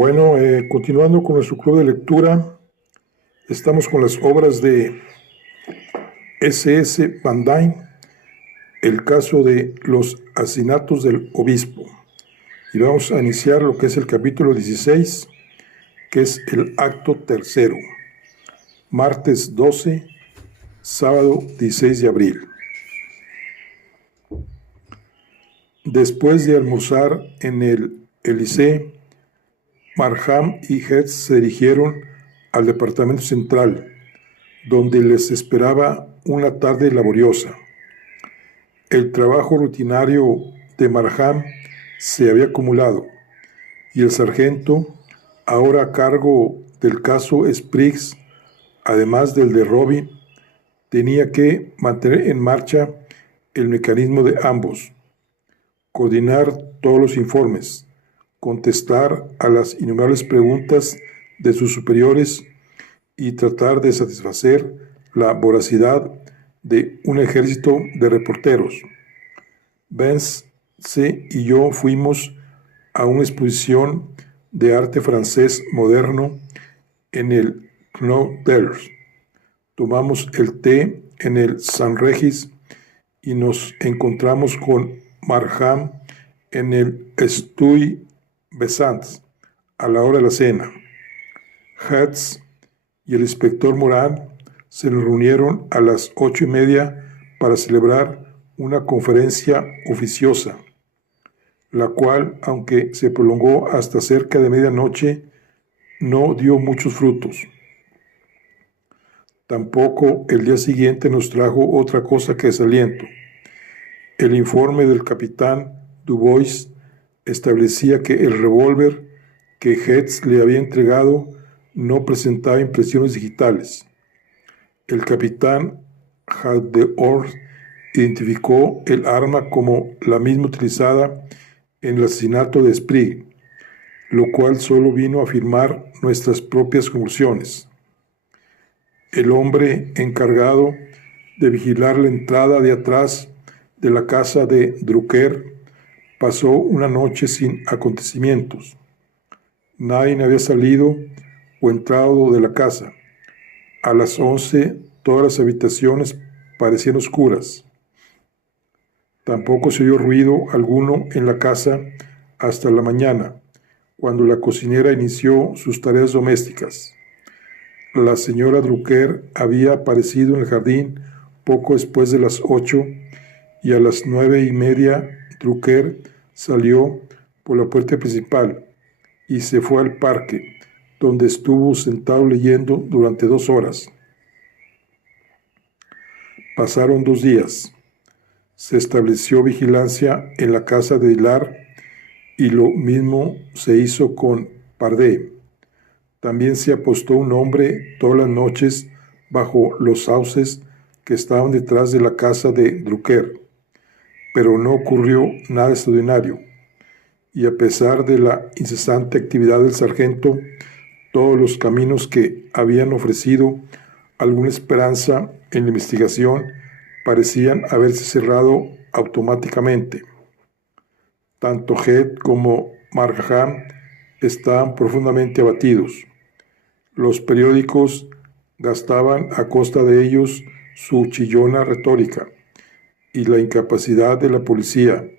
Bueno, continuando con nuestro club de lectura, estamos con las obras de S.S. Van Dyne, el caso de los asesinatos del obispo. Y vamos a iniciar lo que es el capítulo 16, que es el acto tercero, martes 12, sábado 16 de abril. Después de almorzar en el Élysée, Markham y Hertz se dirigieron al departamento central, donde les esperaba una tarde laboriosa. El trabajo rutinario de Markham se había acumulado, y el sargento, ahora a cargo del caso Spriggs, además del de Robin, tenía que mantener en marcha el mecanismo de ambos, coordinar todos los informes, contestar a las innumerables preguntas de sus superiores y tratar de satisfacer la voracidad de un ejército de reporteros. Vance y yo fuimos a una exposición de arte francés moderno en el Clos d'Els. Tomamos el té en el St. Regis y nos encontramos con Markham en el Estudi Besant a la hora de la cena. Hertz y el inspector Morán se reunieron a las 8:30 para celebrar una conferencia oficiosa, la cual, aunque se prolongó hasta cerca de medianoche, no dio muchos frutos. Tampoco el día siguiente nos trajo otra cosa que desaliento. El informe del capitán Dubois establecía que el revólver que Hertz le había entregado no presentaba impresiones digitales. El capitán Haldeor identificó el arma como la misma utilizada en el asesinato de Spriggs, lo cual solo vino a afirmar nuestras propias conclusiones. El hombre encargado de vigilar la entrada de atrás de la casa de Drucker pasó una noche sin acontecimientos. Nadie había salido o entrado de la casa. A las 11 todas las habitaciones parecían oscuras. Tampoco se oyó ruido alguno en la casa hasta la mañana, cuando la cocinera inició sus tareas domésticas. La señora Drucker había aparecido en el jardín poco después de las 8 y a las 9:30 Drucker salió por la puerta principal y se fue al parque, donde estuvo sentado leyendo durante 2 horas. Pasaron 2 días. Se estableció vigilancia en la casa de Hilar y lo mismo se hizo con Pardé. También se apostó un hombre todas las noches bajo los sauces que estaban detrás de la casa de Drucker, pero no ocurrió nada extraordinario, y a pesar de la incesante actividad del sargento, todos los caminos que habían ofrecido alguna esperanza en la investigación parecían haberse cerrado automáticamente. Tanto Head como Markham estaban profundamente abatidos. Los periódicos gastaban a costa de ellos su chillona retórica, y la incapacidad de la policía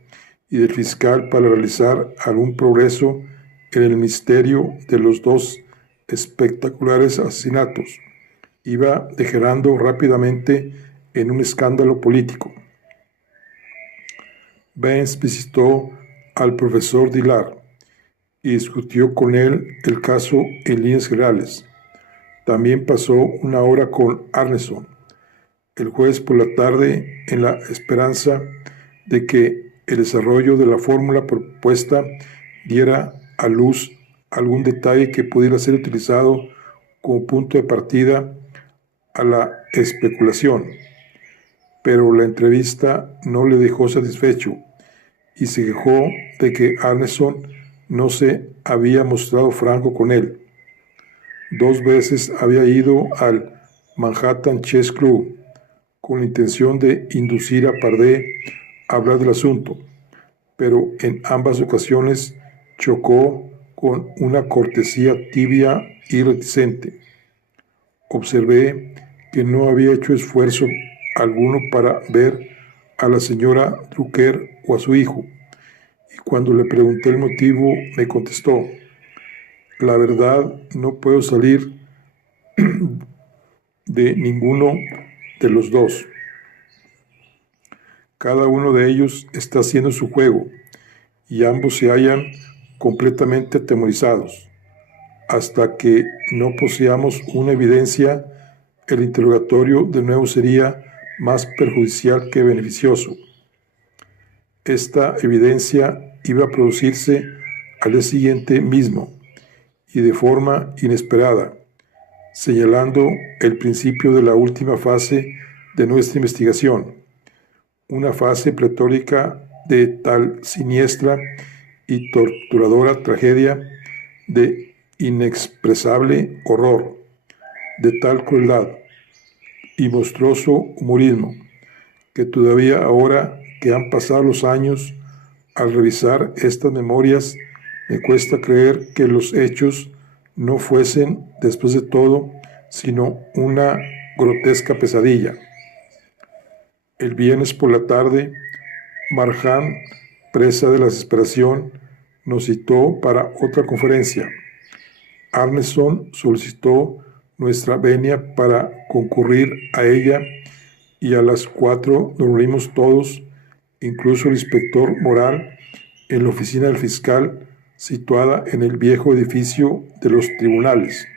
y del fiscal para realizar algún progreso en el misterio de los 2 espectaculares asesinatos iba degenerando rápidamente en un escándalo político. Vance visitó al profesor Dillard y discutió con él el caso en líneas generales. También pasó una hora con Arneson el jueves por la tarde, en la esperanza de que el desarrollo de la fórmula propuesta diera a luz algún detalle que pudiera ser utilizado como punto de partida a la especulación. Pero la entrevista no le dejó satisfecho y se quejó de que Arneson no se había mostrado franco con él. 2 veces había ido al Manhattan Chess Club con la intención de inducir a Pardé a hablar del asunto, pero en ambas ocasiones chocó con una cortesía tibia y reticente. Observé que no había hecho esfuerzo alguno para ver a la señora Drucker o a su hijo, y cuando le pregunté el motivo me contestó: la verdad, no puedo salir de ninguno de los dos. Cada uno de ellos está haciendo su juego y ambos se hallan completamente atemorizados. Hasta que no poseamos una evidencia, el interrogatorio de nuevo sería más perjudicial que beneficioso. Esta evidencia iba a producirse al día siguiente mismo y de forma inesperada, señalando el principio de la última fase de nuestra investigación, una fase pletórica de tal siniestra y torturadora tragedia, de inexpresable horror, de tal crueldad y monstruoso humorismo, que todavía ahora que han pasado los años, al revisar estas memorias, me cuesta creer que los hechos no fuesen, después de todo, sino una grotesca pesadilla. El viernes por la tarde, Marjan, presa de la desesperación, nos citó para otra conferencia. Arneson solicitó nuestra venia para concurrir a ella y a las 4 nos reunimos todos, incluso el inspector Moral, en la oficina del fiscal situada en el viejo edificio de los tribunales.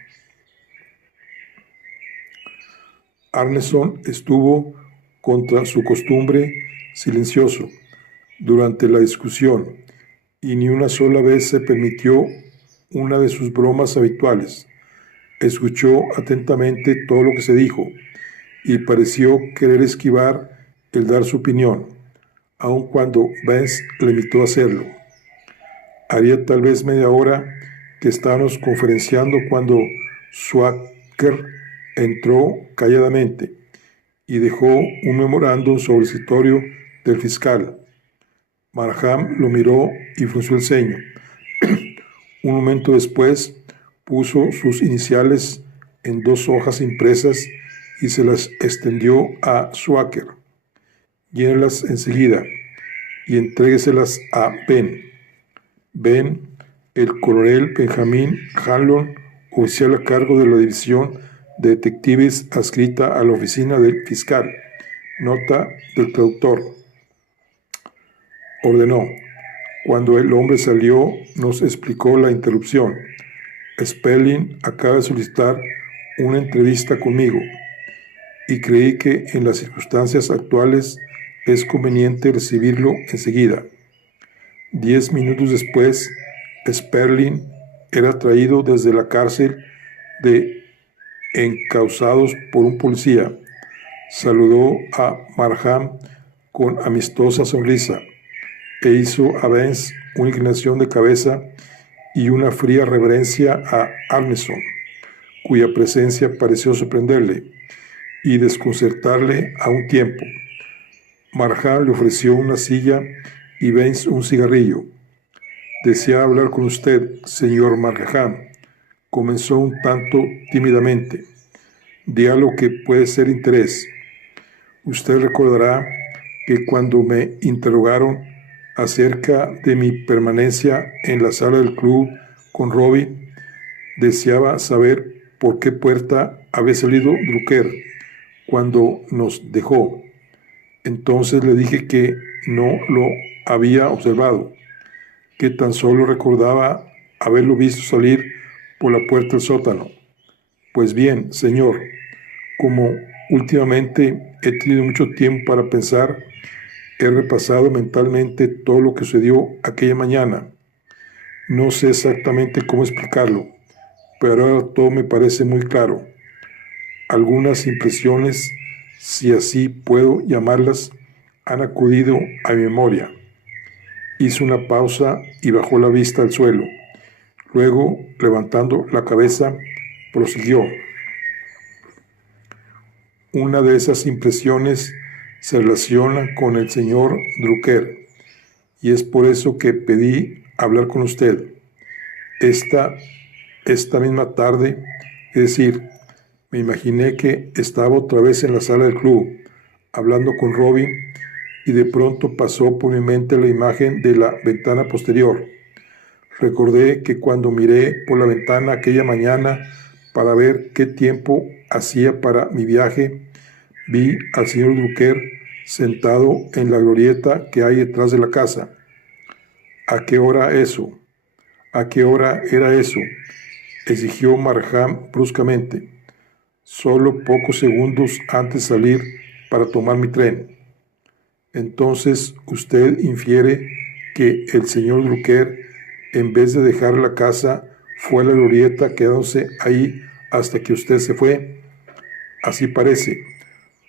Arneson estuvo, contra su costumbre, silencioso durante la discusión y ni una sola vez se permitió una de sus bromas habituales. Escuchó atentamente todo lo que se dijo y pareció querer esquivar el dar su opinión, aun cuando Vance le invitó a hacerlo. Haría tal vez media hora que estábamos conferenciando cuando Swaker entró calladamente y dejó un memorándum sobre el escritorio del fiscal. Marjan lo miró y frunció el ceño. Un momento después puso sus iniciales en 2 hojas impresas y se las extendió a Swaker. Llénelas enseguida y entrégueselas a Ben. Ben, el coronel Benjamin Hanlon, oficial a cargo de la división de detectives adscrita a la oficina del fiscal. Nota del traductor. Ordenó. Cuando el hombre salió, nos explicó la interrupción. Sperling acaba de solicitar una entrevista conmigo y creí que en las circunstancias actuales es conveniente recibirlo enseguida. 10 minutos después, Sperling era traído desde la cárcel de encausados por un policía. Saludó a Marjan con amistosa sonrisa e hizo a Vance una inclinación de cabeza y una fría reverencia a Arneson, cuya presencia pareció sorprenderle y desconcertarle a un tiempo. Marjan le ofreció una silla y Vance un cigarrillo. «Desea hablar con usted, señor Marjan», comenzó un tanto tímidamente. «Diálogo que puede ser interés. Usted recordará que cuando me interrogaron acerca de mi permanencia en la sala del club con Robbie, deseaba saber por qué puerta había salido Drucker cuando nos dejó. Entonces le dije que no lo había observado, que tan solo recordaba haberlo visto salir por la puerta del sótano. Pues bien, señor, como últimamente he tenido mucho tiempo para pensar, he repasado mentalmente todo lo que sucedió aquella mañana. No sé exactamente cómo explicarlo, pero ahora todo me parece muy claro. Algunas impresiones, si así puedo llamarlas, han acudido a mi memoria. Hizo una pausa y bajó la vista al suelo. Luego, levantando la cabeza, prosiguió. Una de esas impresiones se relaciona con el señor Drucker, y es por eso que pedí hablar con usted. esta misma tarde, es decir, me imaginé que estaba otra vez en la sala del club, hablando con Robin, y de pronto pasó por mi mente la imagen de la ventana posterior. Recordé que cuando miré por la ventana aquella mañana para ver qué tiempo hacía para mi viaje, vi al señor Drucker sentado en la glorieta que hay detrás de la casa. ¿A qué hora eso? ¿A qué hora era eso?, exigió Markham bruscamente. Solo pocos segundos antes de salir para tomar mi tren. Entonces usted infiere que el señor Drucker, en vez de dejar la casa, fue a la glorieta quedándose ahí hasta que usted se fue. Así parece,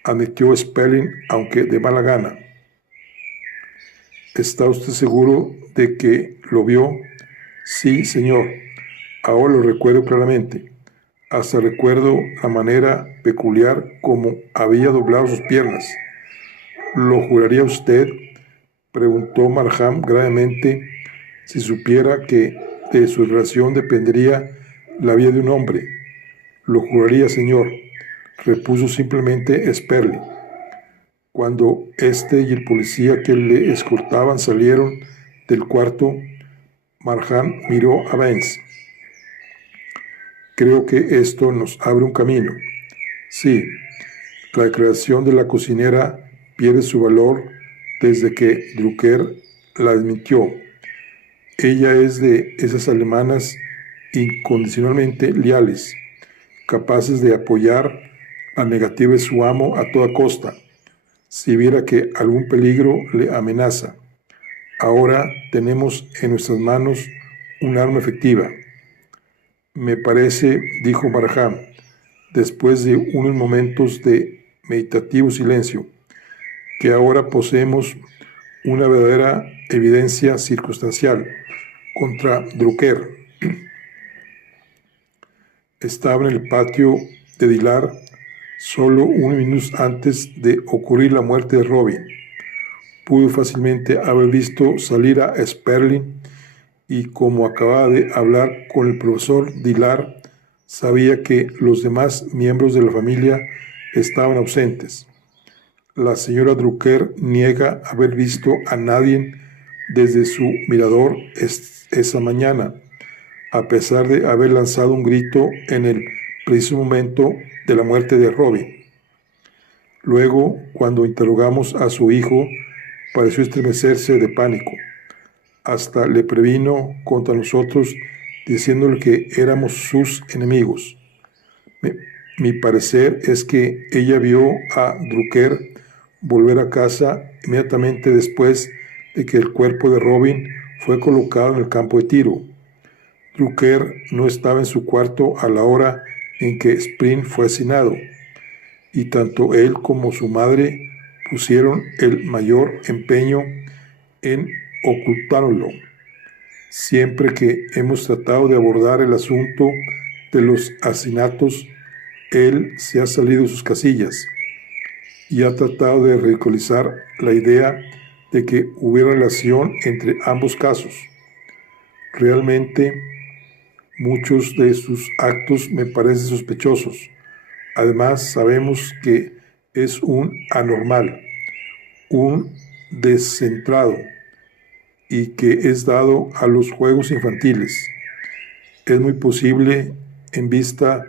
admitió Spelling, aunque de mala gana. ¿Está usted seguro de que lo vio? Sí, señor. Ahora lo recuerdo claramente. Hasta recuerdo la manera peculiar como había doblado sus piernas. ¿Lo juraría usted?, preguntó Markham gravemente, si supiera que de su relación dependería la vida de un hombre. Lo juraría, señor, repuso simplemente Sperling. Cuando este y el policía que le escoltaban salieron del cuarto, Markham miró a Vance. Creo que esto nos abre un camino. Sí, la declaración de la cocinera pierde su valor desde que Drucker la admitió. Ella es de esas alemanas incondicionalmente leales, capaces de apoyar la negativa de su amo a toda costa, si viera que algún peligro le amenaza. Ahora tenemos en nuestras manos un arma efectiva. Me parece, dijo Markham, después de unos momentos de meditativo silencio, que ahora poseemos una verdadera evidencia circunstancial contra Drucker. Estaba en el patio de Dilar solo unos minutos antes de ocurrir la muerte de Robin. Pudo fácilmente haber visto salir a Sperling y, como acababa de hablar con el profesor Dilar, sabía que los demás miembros de la familia estaban ausentes. La señora Drucker niega haber visto a nadie desde su mirador esa mañana, a pesar de haber lanzado un grito en el preciso momento de la muerte de Robin. Luego, cuando interrogamos a su hijo, pareció estremecerse de pánico. Hasta le previno contra nosotros, diciéndole que éramos sus enemigos. Mi parecer es que ella vio a Drucker volver a casa inmediatamente después de que el cuerpo de Robin fue colocado en el campo de tiro. Drucker no estaba en su cuarto a la hora en que Spring fue asesinado, y tanto él como su madre pusieron el mayor empeño en ocultarlo. Siempre que hemos tratado de abordar el asunto de los asesinatos, él se ha salido de sus casillas y ha tratado de ridiculizar la idea de que hubiera relación entre ambos casos. Realmente, muchos de sus actos me parecen sospechosos. Además, sabemos que es un anormal, un descentrado, y que es dado a los juegos infantiles. Es muy posible, en vista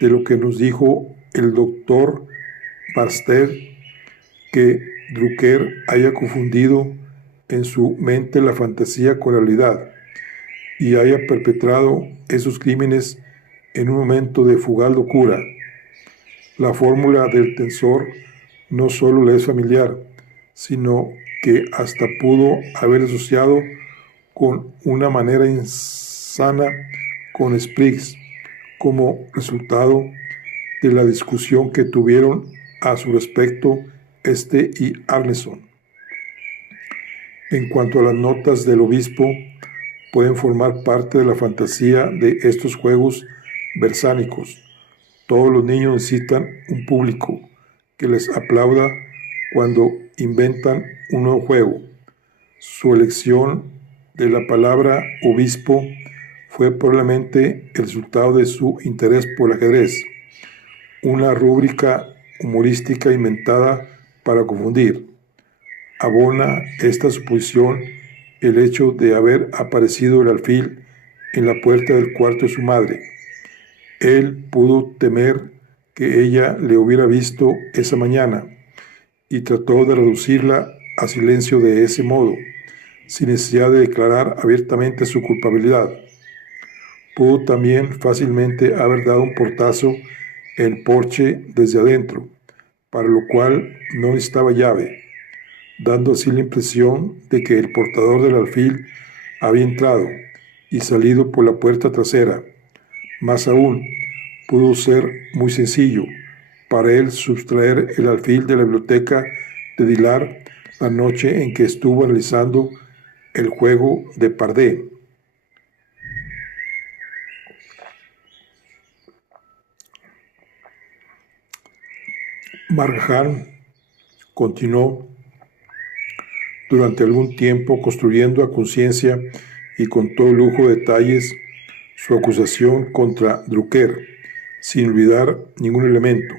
de lo que nos dijo el doctor Barsted, que Drucker haya confundido en su mente la fantasía con la realidad y haya perpetrado esos crímenes en un momento de fugaz locura. La fórmula del tensor no solo le es familiar, sino que hasta pudo haber asociado con una manera insana con Spriggs como resultado de la discusión que tuvieron a su respecto y Arneson. En cuanto a las notas del obispo, pueden formar parte de la fantasía de estos juegos versánicos. Todos los niños necesitan un público que les aplauda cuando inventan un nuevo juego. Su elección de la palabra obispo fue probablemente el resultado de su interés por el ajedrez, una rúbrica humorística inventada para confundir. Abona esta suposición el hecho de haber aparecido el alfil en la puerta del cuarto de su madre. Él pudo temer que ella le hubiera visto esa mañana y trató de reducirla a silencio de ese modo, sin necesidad de declarar abiertamente su culpabilidad. Pudo también fácilmente haber dado un portazo en el porche desde adentro, para lo cual no necesitaba llave, dando así la impresión de que el portador del alfil había entrado y salido por la puerta trasera. Más aún, pudo ser muy sencillo para él sustraer el alfil de la biblioteca de Dilar la noche en que estuvo analizando el juego de Pardé. Marjan continuó durante algún tiempo construyendo a conciencia y con todo lujo de detalles su acusación contra Drucker, sin olvidar ningún elemento.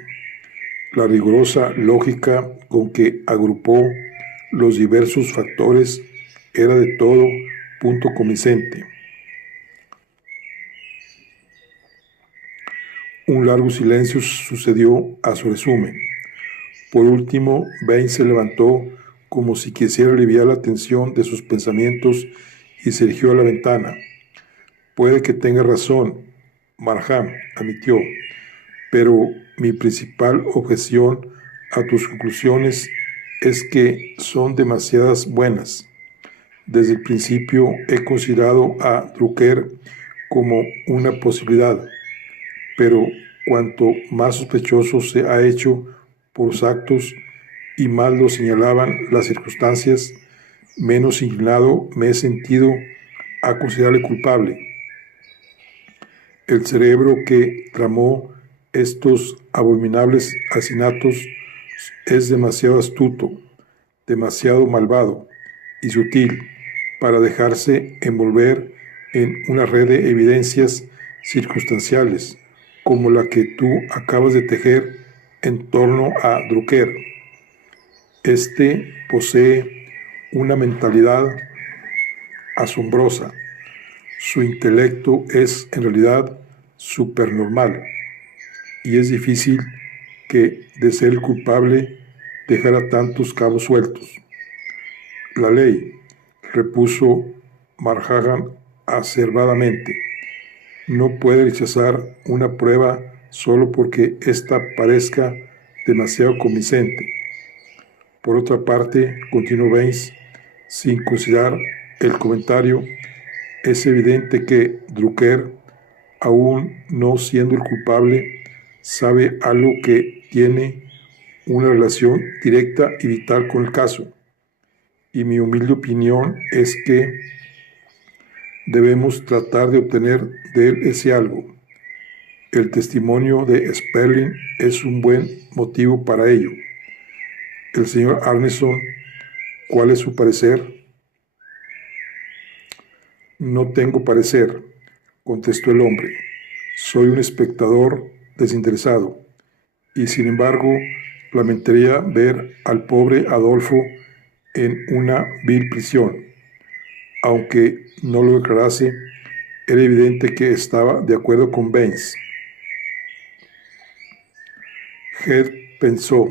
La rigurosa lógica con que agrupó los diversos factores era de todo punto convincente. Un largo silencio sucedió a su resumen. Por último, Bain se levantó como si quisiera aliviar la tensión de sus pensamientos y se dirigió a la ventana. Puede que tenga razón, Marjan admitió, pero mi principal objeción a tus conclusiones es que son demasiadas buenas. Desde el principio he considerado a Drucker como una posibilidad, pero cuanto más sospechoso se ha hecho por sus actos y más lo señalaban las circunstancias, menos inclinado me he sentido a considerarle culpable. El cerebro que tramó estos abominables asesinatos es demasiado astuto, demasiado malvado y sutil para dejarse envolver en una red de evidencias circunstanciales como la que tú acabas de tejer en torno a Drucker. Este posee una mentalidad asombrosa. Su intelecto es en realidad supernormal y es difícil que, de ser el culpable, dejara tantos cabos sueltos. La ley, repuso Marjan acervadamente, no puede rechazar una prueba solo porque ésta parezca demasiado convincente. Por otra parte, continuó Baines, sin considerar el comentario, es evidente que Drucker, aún no siendo el culpable, sabe algo que tiene una relación directa y vital con el caso. Y mi humilde opinión es que debemos tratar de obtener de él ese algo. El testimonio de Sperling es un buen motivo para ello. El señor Arneson, ¿cuál es su parecer? No tengo parecer, contestó el hombre. Soy un espectador desinteresado y sin embargo lamentaría ver al pobre Adolfo en una vil prisión. Aunque no lo declarase, era evidente que estaba de acuerdo con Baines. Head pensó,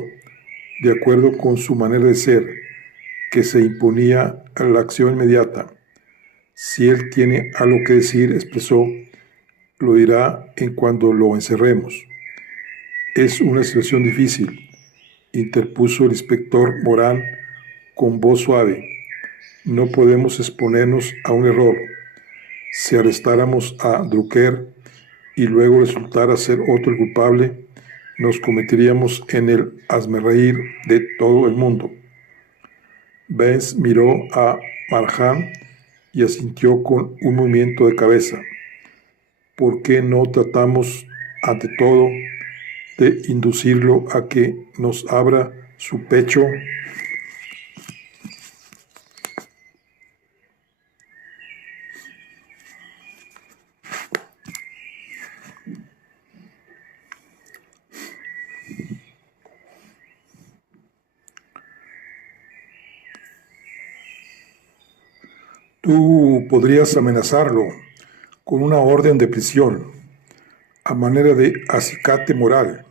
de acuerdo con su manera de ser, que se imponía a la acción inmediata. Si él tiene algo que decir, expresó, lo dirá en cuando lo encerremos. Es una situación difícil, interpuso el inspector Morán con voz suave. No podemos exponernos a un error. Si arrestáramos a Drucker y luego resultara ser otro el culpable, nos cometeríamos en el hazmerreír de todo el mundo. Baines miró a Marjan y asintió con un movimiento de cabeza. ¿Por qué no tratamos, ante todo, de inducirlo a que nos abra su pecho? Tú podrías amenazarlo con una orden de prisión a manera de acicate moral,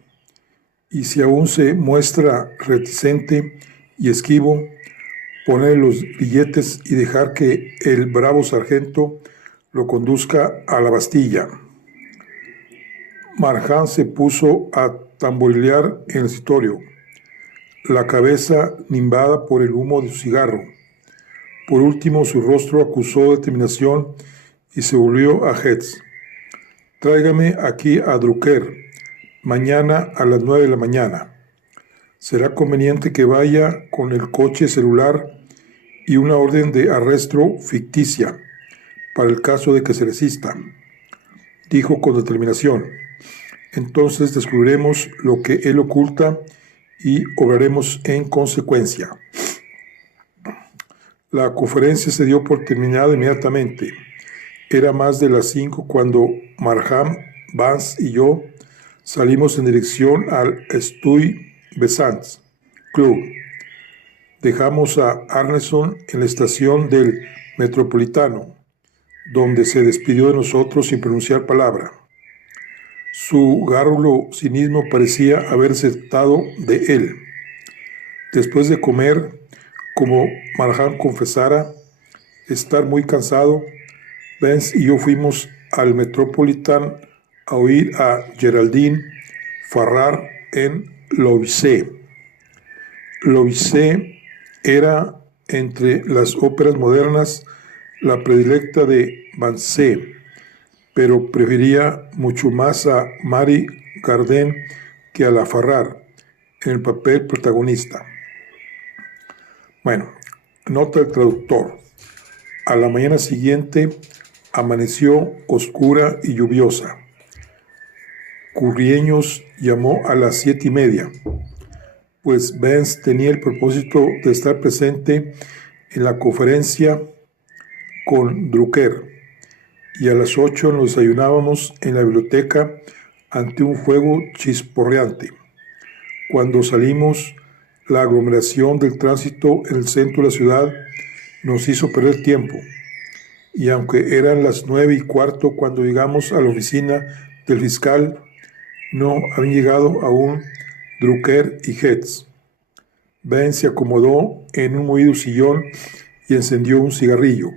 y si aún se muestra reticente y esquivo, poner los billetes y dejar que el bravo sargento lo conduzca a la Bastilla. Marjan se puso a tamborilear en el escritorio, la cabeza nimbada por el humo de su cigarro. Por último, su rostro acusó determinación y se volvió a Hetz. Tráigame aquí a Drucker, mañana a las 9 de la mañana. Será conveniente que vaya con el coche celular y una orden de arresto ficticia, para el caso de que se resista, dijo con determinación. Entonces descubriremos lo que él oculta y obraremos en consecuencia. La conferencia se dio por terminada inmediatamente. Era más de las 5 cuando Marjan, Vance y yo salimos en dirección al Stuyvesant Club. Dejamos a Arneson en la estación del Metropolitano, donde se despidió de nosotros sin pronunciar palabra. Su gárrulo cinismo parecía haberse hartado de él. Después de comer, como Marjan confesara estar muy cansado, Vance y yo fuimos al Metropolitan a oír a Geraldine Farrar en Loisé. Loisé era, entre las óperas modernas, la predilecta de Vance, pero prefería mucho más a Mary Garden que a la Farrar en el papel protagonista. Bueno, nota del traductor. A la mañana siguiente amaneció oscura y lluviosa. Currieños llamó a las 7:30, pues Vance tenía el propósito de estar presente en la conferencia con Drucker, y a las 8 nos desayunábamos en la biblioteca ante un fuego chisporreante. Cuando salimos, la aglomeración del tránsito en el centro de la ciudad nos hizo perder tiempo, y aunque eran las 9:15 cuando llegamos a la oficina del fiscal, no habían llegado aún Drucker y Hetz. Ben se acomodó en un mohido sillón y encendió un cigarrillo.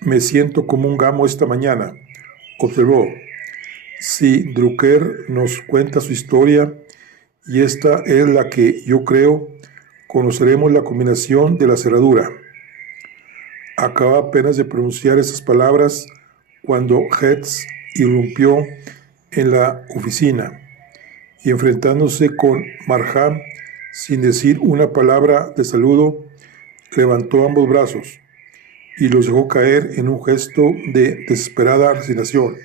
Me siento como un gamo esta mañana, observó. Si Drucker nos cuenta su historia, y esta es la que yo creo, conoceremos la combinación de la cerradura. Acaba apenas de pronunciar esas palabras cuando Hetz irrumpió en la oficina y, enfrentándose con Marjan sin decir una palabra de saludo, levantó ambos brazos y los dejó caer en un gesto de desesperada resignación.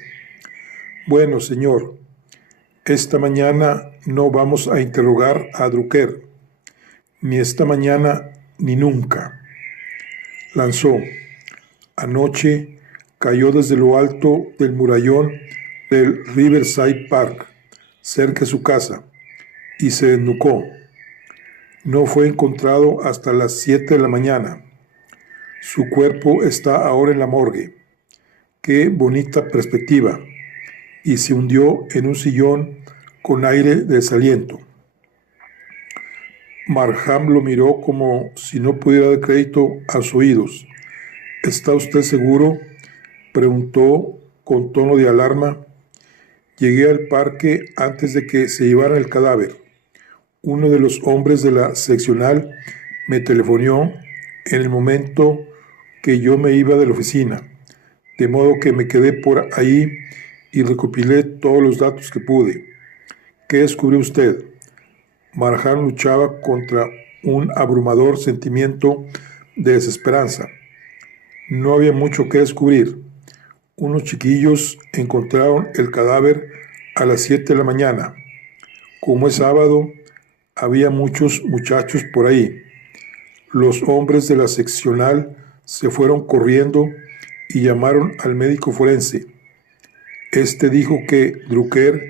Bueno, señor, esta mañana no vamos a interrogar a Drucker, ni esta mañana ni nunca. Lanzó. Anoche cayó desde lo alto del murallón del Riverside Park, cerca de su casa, y se desnucó. No fue encontrado hasta las 7 de la mañana. Su cuerpo está ahora en la morgue. Qué bonita perspectiva. Y se hundió en un sillón con aire de desaliento. Marjan lo miró como si no pudiera dar crédito a sus oídos. ¿Está usted seguro?, preguntó con tono de alarma. Llegué al parque antes de que se llevaran el cadáver. Uno de los hombres de la seccional me telefonó en el momento que yo me iba de la oficina, de modo que me quedé por ahí y recopilé todos los datos que pude. ¿Qué descubrió usted? Marjan luchaba contra un abrumador sentimiento de desesperanza. No había mucho que descubrir. Unos chiquillos encontraron el cadáver a las 7 de la mañana. Como es sábado, había muchos muchachos por ahí. Los hombres de la seccional se fueron corriendo y llamaron al médico forense. Este dijo que Drucker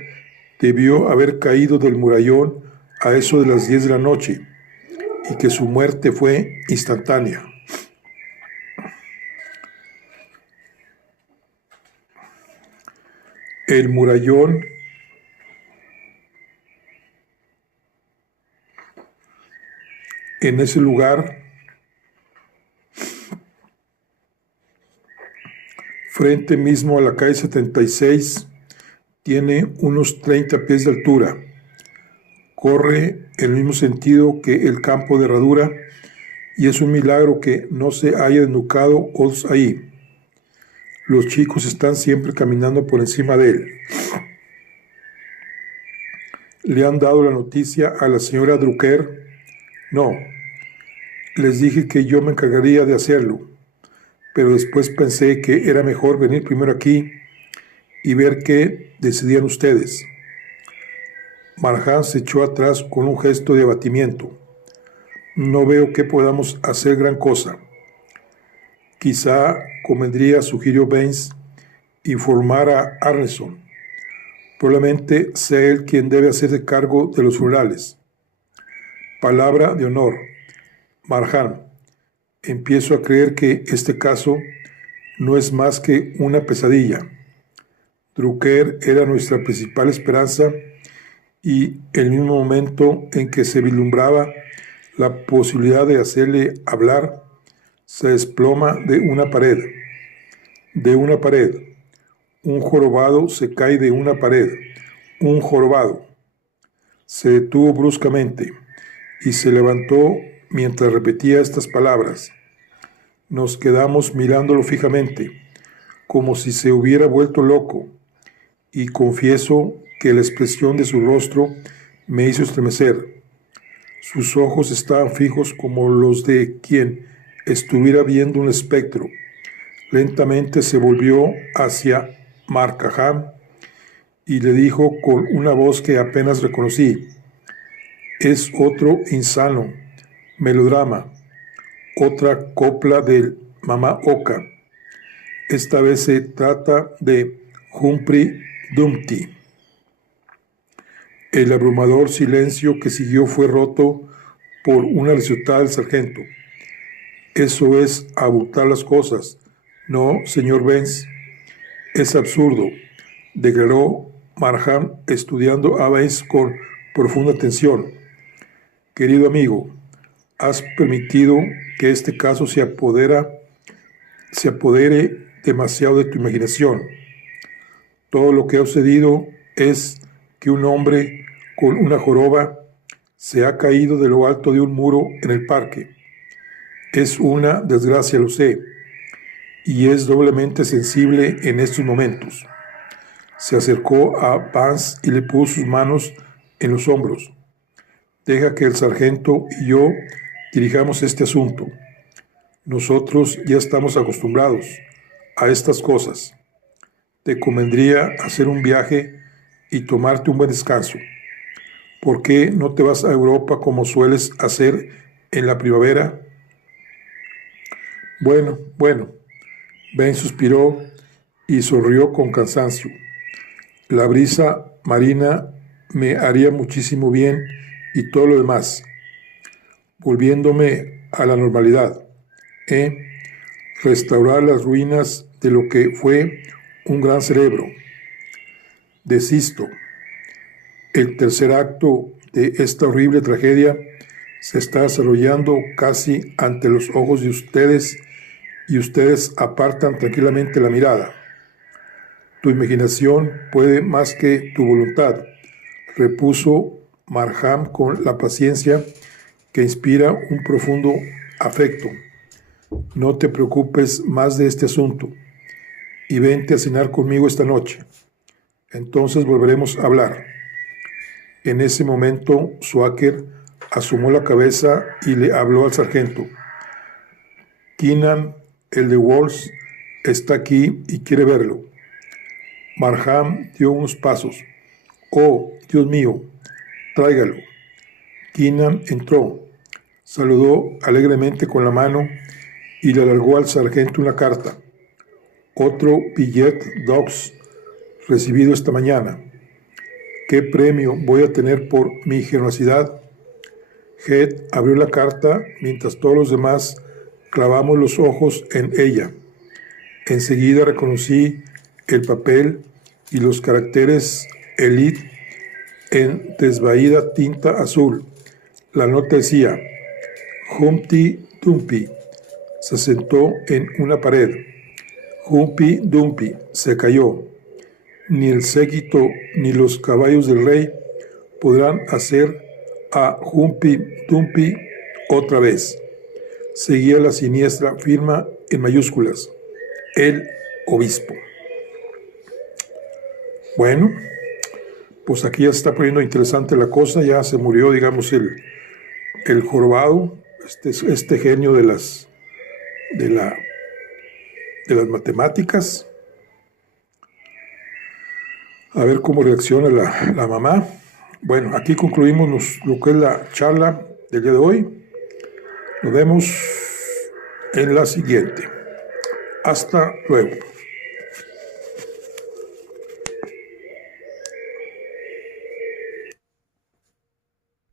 debió haber caído del murallón a eso de las 10 de la noche y que su muerte fue instantánea. el murallón en ese lugar, frente mismo a la calle 76, tiene unos 30 pies de altura. Corre en el mismo sentido que el campo de Herradura y es un milagro que no se haya desnucado Oz ahí. Los chicos están siempre caminando por encima de él. ¿Le han dado la noticia a la señora Drucker? No. Les dije que yo me encargaría de hacerlo, pero después pensé que era mejor venir primero aquí y ver qué decidían ustedes. Marjan se echó atrás con un gesto de abatimiento. No veo que podamos hacer gran cosa. Quizá convendría, sugirió Baines, informar a Arneson. Probablemente sea él quien debe hacerse cargo de los funerales. Palabra de honor. Marjan, empiezo a creer que este caso no es más que una pesadilla. Drucker era nuestra principal esperanza y el mismo momento en que se vislumbraba la posibilidad de hacerle hablar, se desploma de una pared. Un jorobado se cae de una pared. Un jorobado. Se detuvo bruscamente y se levantó mientras repetía estas palabras. Nos quedamos mirándolo fijamente, como si se hubiera vuelto loco, y confieso que la expresión de su rostro me hizo estremecer. Sus ojos estaban fijos como los de quien estuviera viendo un espectro. Lentamente se volvió hacia Marcahan y le dijo con una voz que apenas reconocí: es otro insano melodrama, otra copla del Mamá Oca. Esta vez se trata de Humphrey Dumpty. El abrumador silencio que siguió fue roto por una risotada del sargento. Eso es abultar las cosas. No, señor Baines. Es absurdo, declaró Marjan, estudiando a Baines con profunda atención. Querido amigo, has permitido que este caso se apodere demasiado de tu imaginación. Todo lo que ha sucedido es que un hombre con una joroba se ha caído de lo alto de un muro en el parque. Es una desgracia, lo sé, y es doblemente sensible en estos momentos. Se acercó a Vance y le puso sus manos en los hombros. Deja que el sargento y yo dirijamos este asunto. Nosotros ya estamos acostumbrados a estas cosas. Te convendría hacer un viaje y tomarte un buen descanso. ¿Por qué no te vas a Europa como sueles hacer en la primavera? Bueno. Ben suspiró y sonrió con cansancio. La brisa marina me haría muchísimo bien y todo lo demás. Volviéndome a la normalidad. Restaurar las ruinas de lo que fue un gran cerebro. Desisto. El tercer acto de esta horrible tragedia se está desarrollando casi ante los ojos de ustedes y ustedes apartan tranquilamente la mirada. Tu imaginación puede más que tu voluntad, repuso Marjan con la paciencia que inspira un profundo afecto. No te preocupes más de este asunto y vente a cenar conmigo esta noche. Entonces volveremos a hablar. En ese momento, Swaker asomó la cabeza y le habló al sargento. Keenan, el de Walls, está aquí y quiere verlo. Marjan dio unos pasos. Oh, Dios mío, tráigalo. Keenan entró, saludó alegremente con la mano y le alargó al sargento una carta. Otro billet docs recibido esta mañana. ¿Qué premio voy a tener por mi generosidad? Head abrió la carta mientras todos los demás clavamos los ojos en ella. Enseguida reconocí el papel y los caracteres Elite en desvaída tinta azul. La nota decía: Humpty Dumpty se sentó en una pared. Humpty Dumpty se cayó. Ni el séquito ni los caballos del rey podrán hacer a Humpty Dumpty otra vez. Seguía la siniestra firma en mayúsculas: el obispo. Bueno, pues aquí ya se está poniendo interesante la cosa. Ya se murió, digamos, el jorobado, este genio de las matemáticas. A ver cómo reacciona la mamá. Bueno, aquí concluimos lo que es la charla del día de hoy. Nos vemos en la siguiente. Hasta luego.